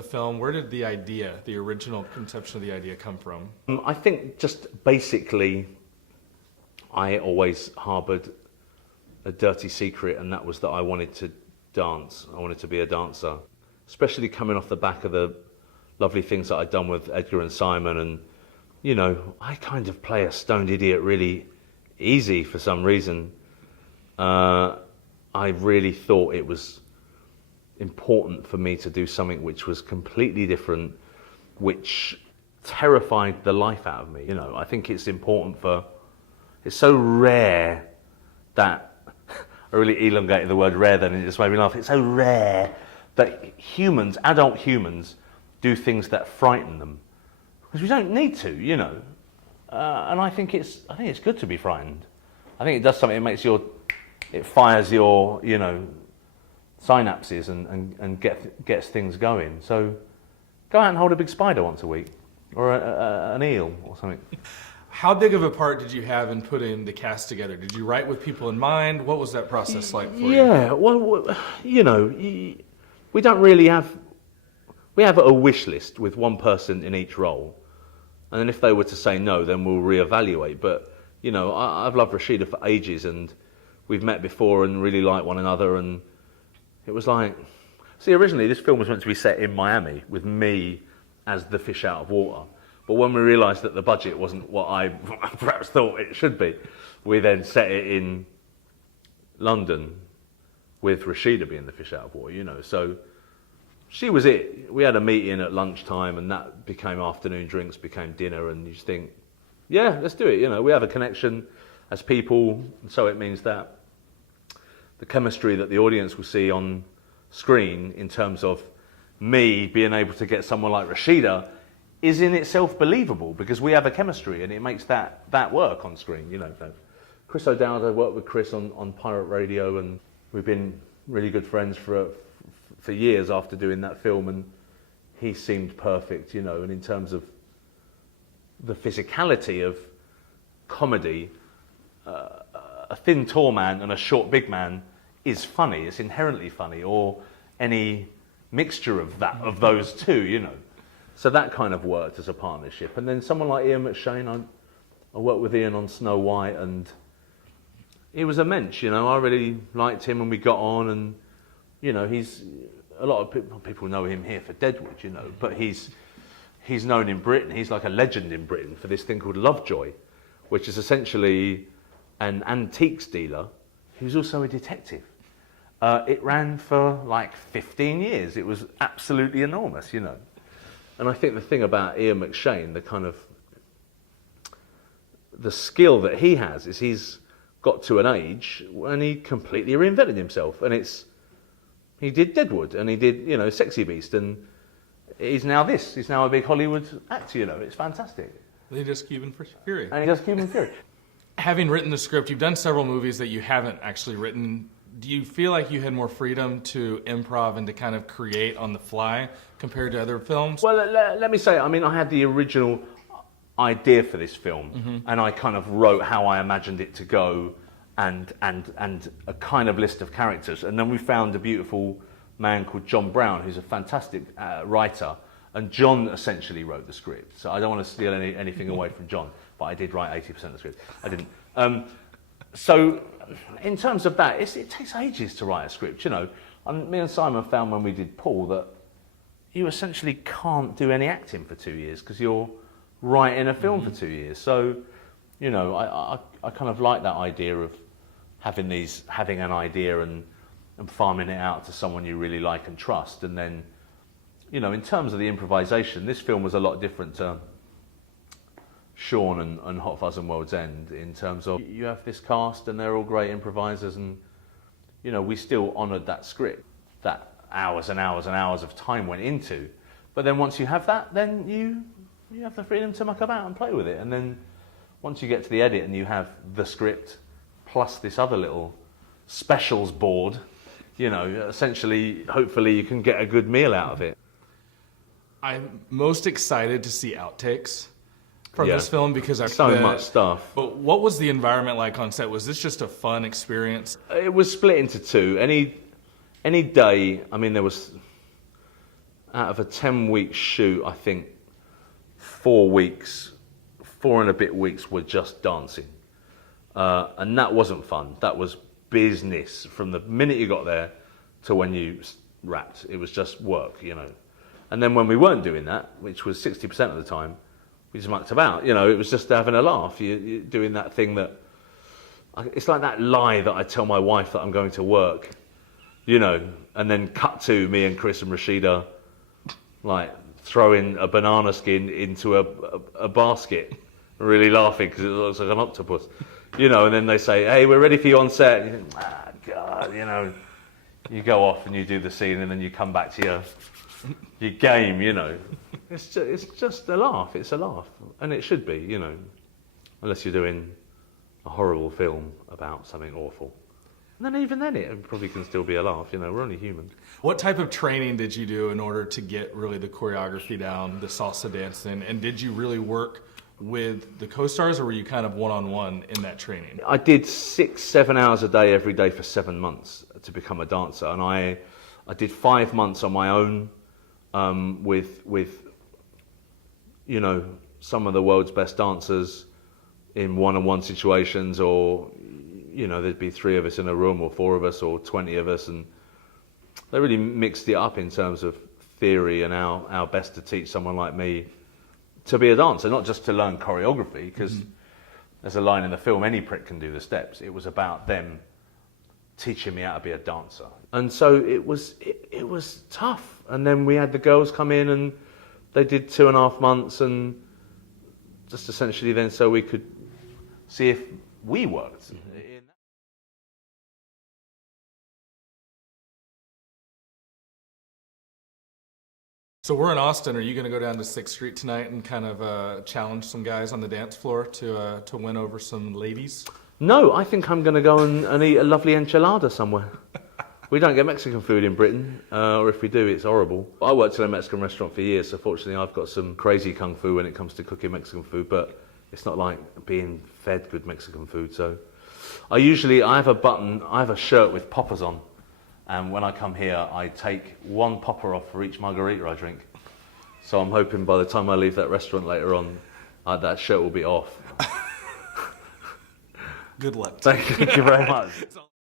the film, where did the idea, the original conception of the idea come from? I think just basically, I always harboured a dirty secret, and that was that I wanted to dance. I wanted to be a dancer, especially coming off the back of the lovely things that I'd done with Edgar and Simon. And, you know, I kind of play a stoned idiot really easy for some reason. I really thought it was important for me to do something which was completely different, which terrified the life out of me. You know, I think it's important it's so rare that, I really elongated the word rare then, and it just made me laugh. It's so rare that humans, adult humans, do things that frighten them. Because we don't need to, you know. And I think it's good to be frightened. I think it does something, it fires your, you know, synapses and gets things going. So go out and hold a big spider once a week, or an eel or something. How big of a part did you have in putting the cast together? Did you write with people in mind? What was that process like for you? Yeah, well, you know, we don't really we have a wish list with one person in each role. And then if they were to say no, then we'll reevaluate. But, you know, I've loved Rashida for ages, and we've met before and really liked one another. And it was like, see, originally this film was meant to be set in Miami with me as the fish out of water. But when we realised that the budget wasn't what I perhaps thought it should be, we then set it in London with Rashida being the fish out of water, you know. So she was it. We had a meeting at lunchtime, and that became afternoon drinks, became dinner, and you just think, yeah, let's do it. You know, we have a connection as people, and so it means that the chemistry that the audience will see on screen in terms of me being able to get someone like Rashida is in itself believable, because we have a chemistry, and it makes that work on screen, you know. So Chris O'Dowd, I worked with Chris on Pirate Radio, and we've been really good friends for years after doing that film, and he seemed perfect, you know. And in terms of the physicality of comedy, a thin tall man and a short big man is funny. It's inherently funny, or any mixture of those two, you know. So that kind of worked as a partnership. And then someone like Ian McShane, I worked with Ian on Snow White, and he was a mensch, you know. I really liked him, and we got on, and, you know, a lot of people know him here for Deadwood, you know, but he's known in Britain. He's like a legend in Britain for this thing called Lovejoy, which is essentially an antiques dealer who's also a detective. It ran for like 15 years. It was absolutely enormous, you know. And I think the thing about Ian McShane, the skill that he has is he's got to an age when he completely reinvented himself. And he did Deadwood, and he did, you know, Sexy Beast, and he's now this. He's now a big Hollywood actor, you know. It's fantastic. And he does Cuban Fury. And he does Cuban Fury. Having written the script, you've done several movies that you haven't actually written. Do you feel like you had more freedom to improv and to kind of create on the fly compared to other films? Well, let me say, I mean, I had the original idea for this film, and I kind of wrote how I imagined it to go, and a kind of list of characters. And then we found a beautiful man called John Brown, who's a fantastic writer, and John essentially wrote the script. So I don't want to steal anything away from John, but I did write 80% of the script. I didn't. So in terms of that, it takes ages to write a script, you know. Me and Simon found when we did Paul that you essentially can't do any acting for 2 years because you're writing a film for 2 years. So, you know, I kind of like that idea of having an idea and farming it out to someone you really like and trust. And then, you know, in terms of the improvisation, this film was a lot different to Sean and Hot Fuzz and World's End, in terms of you have this cast and they're all great improvisers, and, you know, we still honoured that script that hours and hours and hours of time went into. But then once you have that, then you have the freedom to muck about and play with it. And then once you get to the edit and you have the script plus this other little specials board, you know, essentially, hopefully you can get a good meal out of it. I'm most excited to see outtakes from this film because I've so much stuff. But what was the environment like on set? Was this just a fun experience? It was split into two. Any day, I mean, there was out of a 10-week shoot, I think 4 and a bit weeks were just dancing. And that wasn't fun. That was business from the minute you got there to when you wrapped. It was just work, you know. And then when we weren't doing that, which was 60% of the time, we just mucked about. You know, it was just having a laugh. You're doing that thing that... It's like that lie that I tell my wife that I'm going to work, you know, and then cut to me and Chris and Rashida, like, throwing a banana skin into a basket, really laughing because it looks like an octopus, you know, and then they say, hey, we're ready for you on set. And you think, God, you know, you go off and you do the scene and then you come back to your game, you know. It's just a laugh. It's a laugh. And it should be, you know, unless you're doing a horrible film about something awful. And then even then it probably can still be a laugh, you know, we're only human. What type of training did you do in order to get really the choreography down, the salsa dancing, and did you really work with the co-stars or were you kind of one-on-one in that training? I did 6-7 hours a day every day for 7 months to become a dancer, and I did 5 months on my own with you know, some of the world's best dancers in one-on-one situations, or you know, there'd be 3 of us in a room, or 4 of us, or 20 of us, and they really mixed it up in terms of theory and how best to teach someone like me to be a dancer, not just to learn choreography, because there's a line in the film, any prick can do the steps. It was about them teaching me how to be a dancer. And so it was tough. And then we had the girls come in and they did 2.5 months, and just essentially then so we could see if we worked. So we're in Austin. Are you going to go down to 6th Street tonight and kind of challenge some guys on the dance floor to win over some ladies? No, I think I'm going to go and eat a lovely enchilada somewhere. We don't get Mexican food in Britain, or if we do, it's horrible. I worked in a Mexican restaurant for years, so fortunately I've got some crazy kung fu when it comes to cooking Mexican food, but it's not like being fed good Mexican food. So I have a shirt with poppers on, and when I come here, I take 1 popper off for each margarita I drink. So I'm hoping by the time I leave that restaurant later on, that shirt will be off. Good luck. Thank you very much.